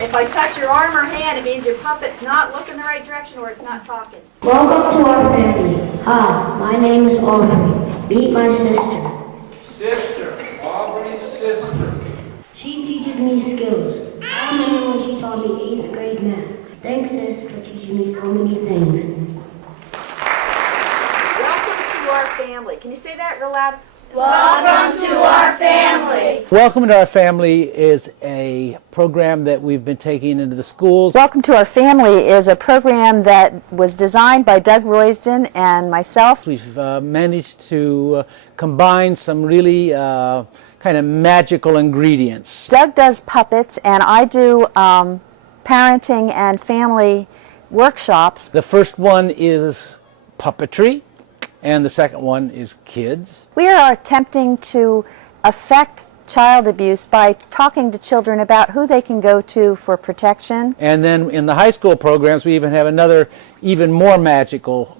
If I touch your arm or hand, it means your puppet's not looking the right direction or it's not talking. Welcome to our family. Hi, my name is Aubrey. Meet my sister. Sister, Aubrey's sister. She teaches me skills. I remember when she taught me 8th grade math. Thanks, sis, for teaching me so many things. Welcome to our family. Can you say that real loud? Welcome to our family. Welcome to Our Family is a program that we've been taking into the schools. Welcome to Our Family is a program that was designed by Doug Royston and myself. We've managed to combine some really kind of magical ingredients. Doug does puppets and I do parenting and family workshops. The first one is puppetry, and the second one is kids. We are attempting to affect child abuse by talking to children about who they can go to for protection. And then in the high school programs, we even have another, even more magical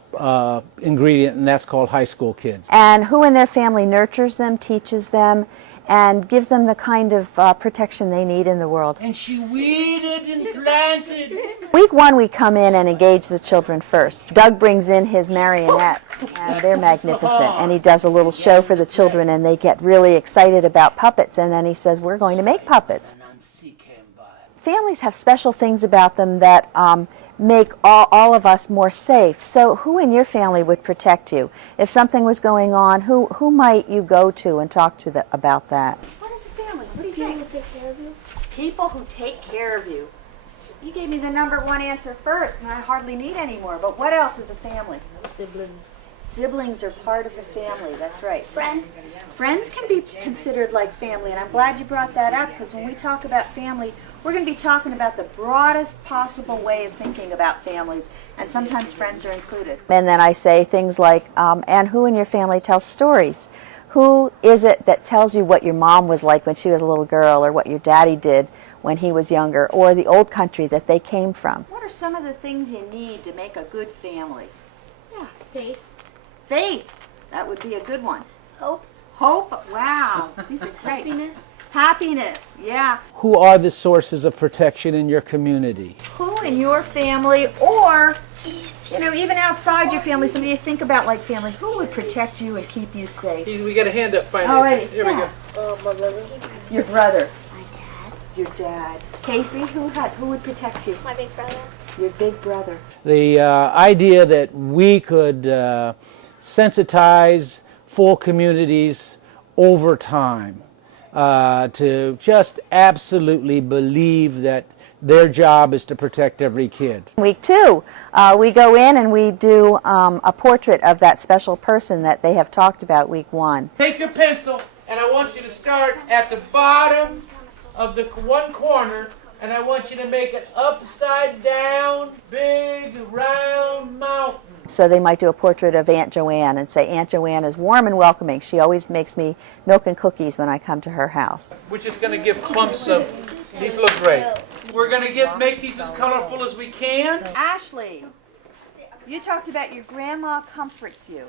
ingredient, and that's called High School Kids. And who in their family nurtures them, teaches them, and gives them the kind of protection they need in the world. And she weeded and planted. Week one, we come in and engage the children first. Doug brings in his marionettes, and they're magnificent. And he does a little show for the children, and they get really excited about puppets. And then he says, we're going to make puppets. Families have special things about them that make all of us more safe. So who in your family would protect you? If something was going on, who might you go to and talk to about that? What is a family? What do you think? People who take care of you. People who take care of you. You gave me the number one answer first, and I hardly need any more. But what else is a family? Siblings. Siblings are part of a family, that's right. Friends. Friends can be considered like family, and I'm glad you brought that up, because when we talk about family, we're going to be talking about the broadest possible way of thinking about families, and sometimes friends are included. And then I say things like, and who in your family tells stories? Who is it that tells you what your mom was like when she was a little girl, or what your daddy did when he was younger, or the old country that they came from? What are some of the things you need to make a good family? Yeah. Faith. Faith, that would be a good one. Hope. Hope, wow, these are great. Happiness. Happiness, yeah. Who are the sources of protection in your community? Who in your family, or even outside your family, somebody you think about like family, who would protect you and keep you safe? We got a hand up finally. All right, Here we go. My brother. Your brother. My dad. Your dad. Casey, who would protect you? My big brother. Your big brother. The idea that we could sensitize full communities over time to just absolutely believe that their job is to protect every kid. Week two, we go in and we do a portrait of that special person that they have talked about week one. Take your pencil, and I want you to start at the bottom of the one corner, and I want you to make an upside down, big, round mountain. So they might do a portrait of Aunt Joanne and say, Aunt Joanne is warm and welcoming. She always makes me milk and cookies when I come to her house. We're just going to give clumps of, these look great. We're going to make these as colorful as we can. Ashley, you talked about your grandma comforts you.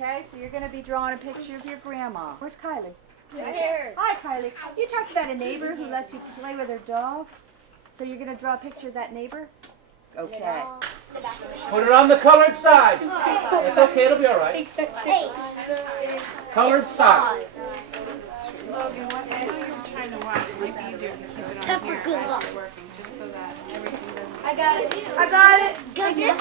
Okay, so you're going to be drawing a picture of your grandma. Where's Kylie? Here. Hi, Kylie. You talked about a neighbor who lets you play with her dog. So you're going to draw a picture of that neighbor? Okay. Put it on the colored side. It's okay, it'll be all right. Colored side. Time for good luck. I got it. I got it. Got this.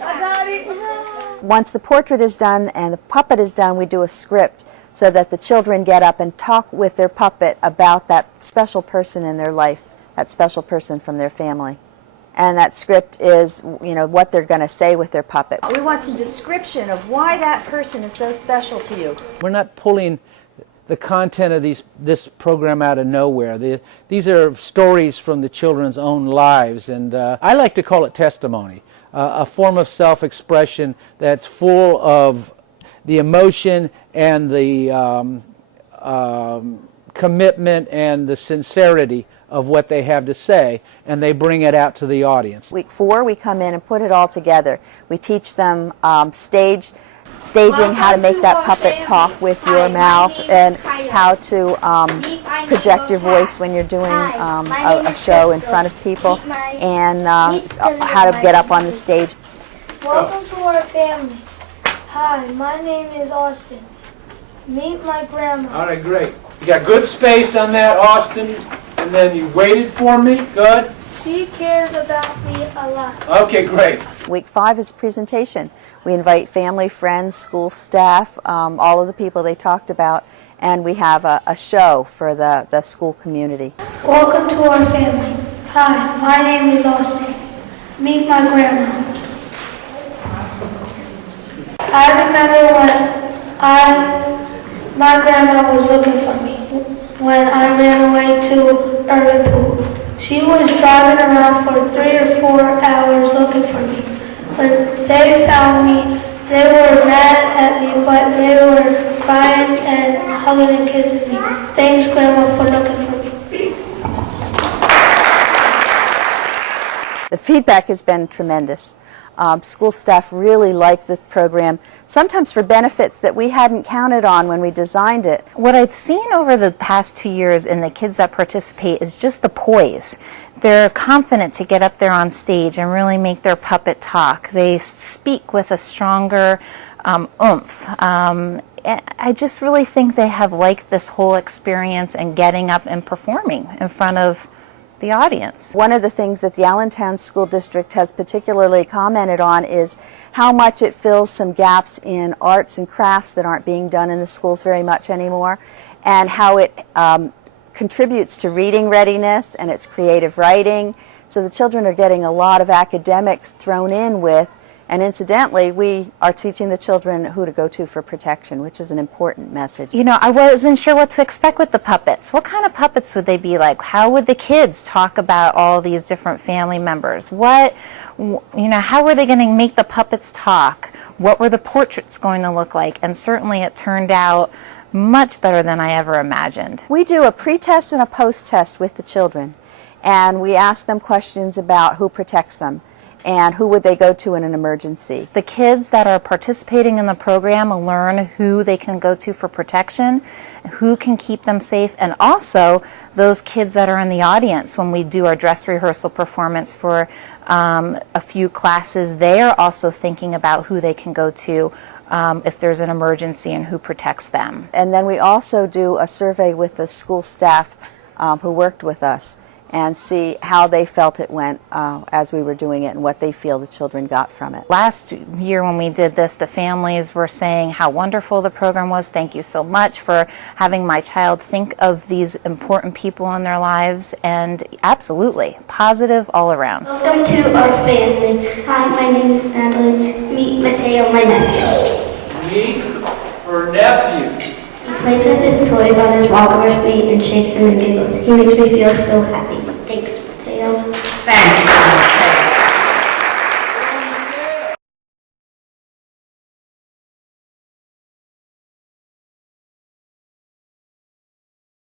I got it. Once the portrait is done and the puppet is done, we do a script so that the children get up and talk with their puppet about that special person in their life, that special person from their family. And that script is, what they're going to say with their puppet. We want some description of why that person is so special to you. We're not pulling the content of this program out of nowhere. These are stories from the children's own lives, and I like to call it testimony, a form of self-expression that's full of the emotion and the commitment and the sincerity of what they have to say, and they bring it out to the audience. Week 4, we come in and put it all together. We teach them stage staging how to make that puppet talk with your mouth and how to project your voice when you're doing a show in front of people, and how to get up on the stage. Welcome to our family. Hi, my name is Austin. Meet my grandma. All right, great. You got good space on that, Austin, and then you waited for me. Good. She cares about me a lot. Okay, great. Week 5 is presentation. We invite family, friends, school staff, all of the people they talked about, and we have a show for the school community. Welcome to our family. Hi, my name is Austin. Meet my grandma. I remember when my grandma was looking for me when I ran away to Urban Pool. She was driving around for 3 or 4 hours looking for me. When they found me, they were mad at me, but they were crying and hugging and kissing me. Thanks, Grandma, for looking for me. The feedback has been tremendous. School staff really like the program, sometimes for benefits that we hadn't counted on when we designed it. What I've seen over the past 2 years in the kids that participate is just the poise. They're confident to get up there on stage and really make their puppet talk. They speak with a stronger oomph. I just really think they have liked this whole experience and getting up and performing in front of the audience. One of the things that the Allentown School District has particularly commented on is how much it fills some gaps in arts and crafts that aren't being done in the schools very much anymore, and how it contributes to reading readiness and its creative writing. So the children are getting a lot of academics thrown in with, and incidentally, we are teaching the children who to go to for protection, which is an important message. You know, I wasn't sure what to expect with the puppets. What kind of puppets would they be like? How would the kids talk about all these different family members? How were they going to make the puppets talk? What were the portraits going to look like? And certainly it turned out much better than I ever imagined. We do a pre-test and a post-test with the children, and we ask them questions about who protects them and who would they go to in an emergency. The kids that are participating in the program learn who they can go to for protection, who can keep them safe, and also those kids that are in the audience when we do our dress rehearsal performance for a few classes, they are also thinking about who they can go to if there's an emergency and who protects them. And then we also do a survey with the school staff who worked with us, and see how they felt it went as we were doing it and what they feel the children got from it. Last year when we did this, the families were saying how wonderful the program was. Thank you so much for having my child think of these important people in their lives, and absolutely, positive all around. Welcome to our family. Hi, my name is Natalie. Meet Mateo, my nephew. Meet her nephew. He plays with his toys on his walker feet and shakes them and giggles. He makes me feel so happy. Thanks, Mateo. Thanks.